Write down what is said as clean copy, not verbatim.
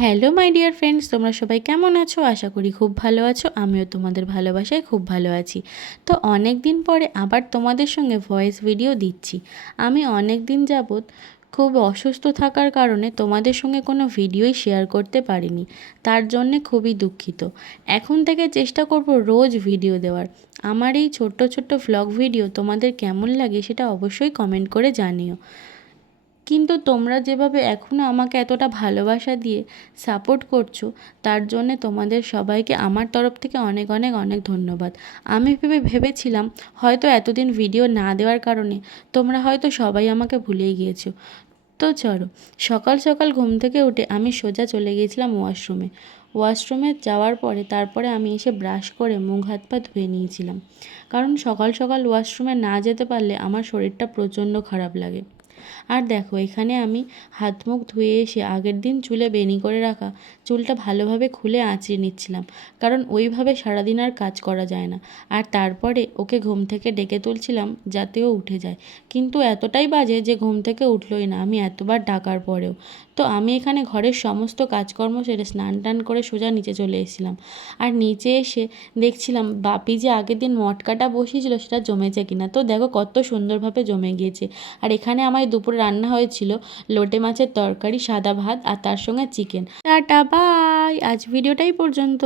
Hello my dear friends, তোমরা সবাই কেমন আছো? আশা করি খুব ভালো আছো। আমিও তোমাদের ভালোবাসায় খুব ভালো আছি। তো অনেক দিন পরে আবার তোমাদের সঙ্গে ভয়েস ভিডিও দিচ্ছি। আমি অনেক দিন যাবৎ খুব অসুস্থ থাকার কারণে তোমাদের সঙ্গে কোনো ভিডিওই শেয়ার করতে পারিনি, তার জন্যে খুবই দুঃখিত। এখন থেকে চেষ্টা করব রোজ ভিডিও দেওয়ার। আমার এই ছোট্ট ছোট্ট ভ্লগ ভিডিও তোমাদের কেমন লাগে সেটা অবশ্যই কমেন্ট করে জানিও। কিন্তু তোমরা যেভাবে এখনও আমাকে এতটা ভালোবাসা দিয়ে সাপোর্ট করছো, তার জন্যে তোমাদের সবাইকে আমার তরফ থেকে অনেক অনেক অনেক ধন্যবাদ। আমি ভেবেছিলাম হয়তো এতদিন ভিডিও না দেওয়ার কারণে তোমরা হয়তো সবাই আমাকে ভুলেই গিয়েছো। তো চলো, সকাল সকাল ঘুম থেকে উঠে আমি সোজা চলে গিয়েছিলাম ওয়াশরুমে যাওয়ার পরে তারপরে আমি এসে ব্রাশ করে মুখ হাত পা ধুয়ে নিয়েছিলাম, কারণ সকাল সকাল ওয়াশরুমে না যেতে পারলে আমার শরীরটা প্রচণ্ড খারাপ লাগে। আর দেখো, এখানে আমি হাত মুখ ধুয়ে এসে আগের দিন চুলে বেনি করে রাখা চুলটা ভালোভাবে খুলে আঁচড়ে নিচ্ছিলাম, কারণ ওইভাবে সারাদিন আর কাজ করা যায় না। আর তারপরে ওকে ঘুম থেকে ডেকে তুলছিলাম যাতে ও উঠে যায়, কিন্তু এতটাই বাজে যে ঘুম থেকে উঠলোই না, আমি এতবার ডাকার পরেও। তো আমি এখানে ঘরের সমস্ত কাজকর্ম সেরে স্নান টান করে সোজা নিচে চলে এসেছিলাম। আর নিচে এসে দেখছিলাম বাপি যে আগের দিন মটকাটা বসিয়েছিল সেটা জমেছে কিনা। তো দেখো কত সুন্দরভাবে জমে গিয়েছে। আর এখানে আমার দুপুরে রান্না হয়েছিল লোটে মাছের তরকারি, সাদা ভাত আর তার সঙ্গে চিকেন। টাটা বাই, আজ ভিডিওটাই পর্যন্ত।